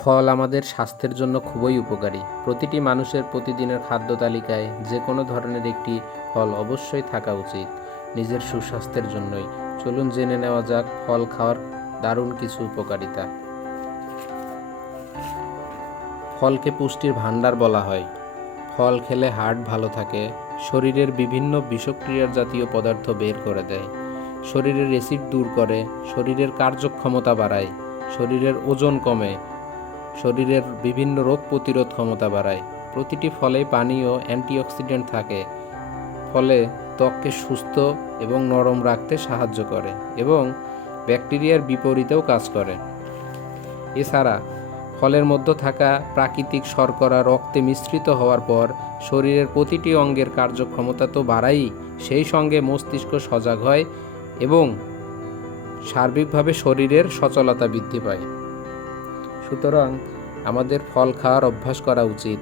ফল আমাদের স্বাস্থ্যের জন্য খুবই উপকারী। প্রতিটি মানুষের প্রতিদিনের খাদ্য তালিকায় যে কোনো ধরনের একটি ফল অবশ্যই থাকা উচিত, নিজের সুস্বাস্থ্যের জন্যই। চলুন জেনে নেওয়া যাক ফল খাওয়ার দারুণ কিছু উপকারিতা। ফলকে পুষ্টির ভাণ্ডার বলা হয়। ফল খেলে হার্ট ভালো থাকে, শরীরের বিভিন্ন বিষক্রিয়ার জাতীয় পদার্থ বের করে দেয়। শরীরের অ্যাসিড দূর করে, শরীরের কার্যক্ষমতা বাড়ায়, শরীরের ওজন কমে শরীরের বিভিন্ন রোগ প্রতিরোধ ক্ষমতা বাড়ায়। প্রতিটি ফলে পানি ও অ্যান্টিঅক্সিডেন্ট থাকে, ফলে ত্বককে সুস্থ এবং নরম রাখতে সাহায্য করে এবং ব্যাকটেরিয়ার বিপরীতেও কাজ করে। এছাড়া, ফলের মধ্যে থাকা প্রাকৃতিক শর্করা রক্তে মিশ্রিত হওয়ার পর শরীরের প্রতিটি অঙ্গের কার্যক্ষমতা তো বাড়াই, সেই সঙ্গে মস্তিষ্ক সজাগ হয় এবং সার্বিকভাবে শরীরের সচলতা বৃদ্ধি পায়। সুতরাং আমাদের ফল খাওয়ার অভ্যাস করা উচিত।